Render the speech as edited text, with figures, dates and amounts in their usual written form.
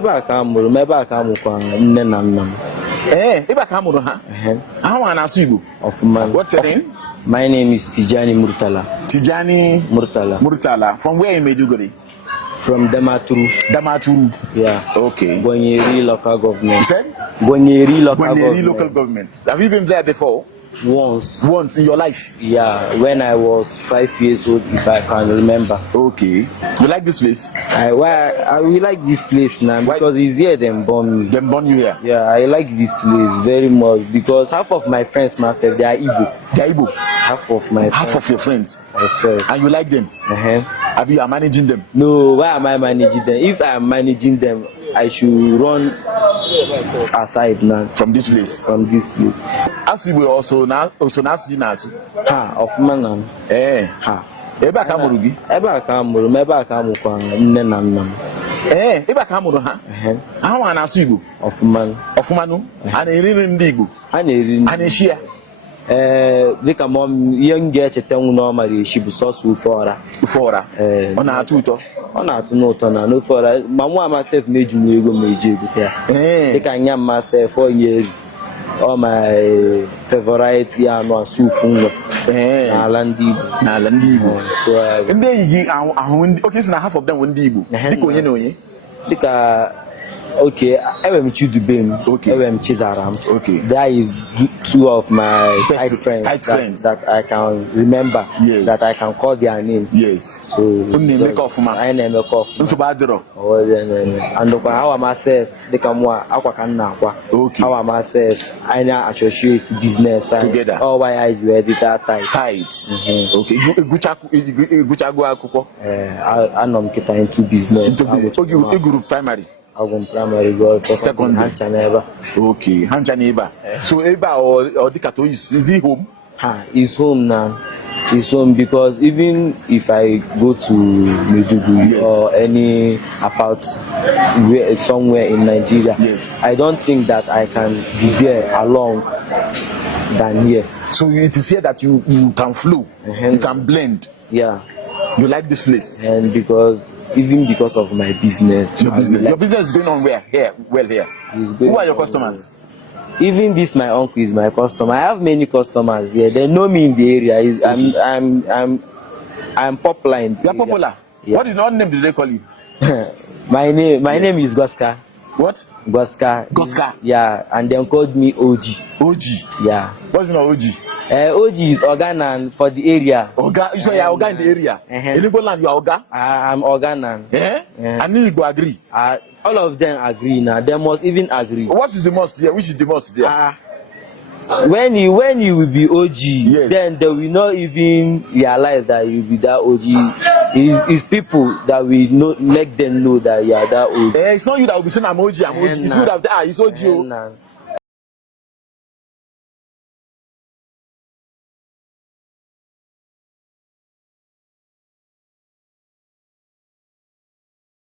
Eba ka amụrụ m ebe a ka amụkwa nne na nna m. Ebe ka amụrụ ha. Ahụ a na-asụ Igbo. Ọfụma. What's your name? My name is Tijani Murtala. Tijani Murtala. From where in Maiduguri? From Damaturu. Damaturu. Yeah. Okay. Bonyeri local government. You said? Bonyeri local government. Have you been there before? Once. Once in your life? Yeah, when I was 5 years old, if I can remember. Okay. You like this place? I like this place now because it's here them born me. Them born you here? Yeah, I like this place very much because half of my friends myself, they are Igbo. They are Igbo? Half of my friends. Half of your friends? I swear. And you like them? Have you are managing them? No, why am I managing them? If I am managing them, I should run aside now. From this place? From this place. As we also now Ha, of man. Ha. Ebe ka amụrụ gị? Ebe a ka amụrụ m, ebe a ka amụkwa nne na nna m. Ebe ka amụrụ ha? Ahụ a na-asụ Igbo? Ọfụma. Ọfụmanụ? A na-eri nri ndị Igbo? A na-eri nri. A na-eshi ya? Dịka ihe m ga-echeta na ọ mara eshi bụ sọsọ ofe ọra. Ofe ọra? Ọ na-atọ ụtọ? Ọ na-atọ n'ụtọ na n'ofe ọra. Ma mụ amasef na-eju m ego ma eji egote ya. Dịka nya mmasef onye all my favorite no soup n'ala ndị Igbo. N'ala ndị Igbo. So ndị enyi gị ahụ ndị okay so na half of them were ndị Igbo. Dịka onye na onye? Dịka okay, I'm Chidubem. Okay. I'm Chizaram. Okay. That is two of my tight friends that I can remember. Yes. That I can call their names. Yes. So make off man. I name make off. So badro. And how am myself? They come akwa kan na akwa. Okay. How am myself? I now associate business together. Oh, why I do editor tight. Okay. Guchago akuko. I'm kita into business. You group primary. I'm primary girl. Second. Okay. Hancha neighbor. So Eba or Dikato is he home? He's home now. He's home because even if I go to Maiduguri or any apart somewhere in Nigeria, I don't think that I can be there alone than here. So it is here that you can flow, you can blend. Yeah. You like this place? And because of my business. Your business is going on where? Here, well here. Who are your customers? Even this my uncle is my customer. I have many customers here. They know me in the area. I'm popular in the area. You're popular? Yeah. What name did they call you? My name is Goska. What? Goska. Yeah, and they called me OG. OG? Yeah. What do you know OG? OG is Organan for the area. Oga, so you're Oga in the area? In Igbo land, you're Oga? I'm Organan. And you go agree? All of them agree now. They must even agree. What is the most there? Which is the most there? When you will be OG, then they will not even realize that you will be that OG. It's people that will make them know that you are that OG. It's not you that will be saying I'm OG. It's people that it's OG.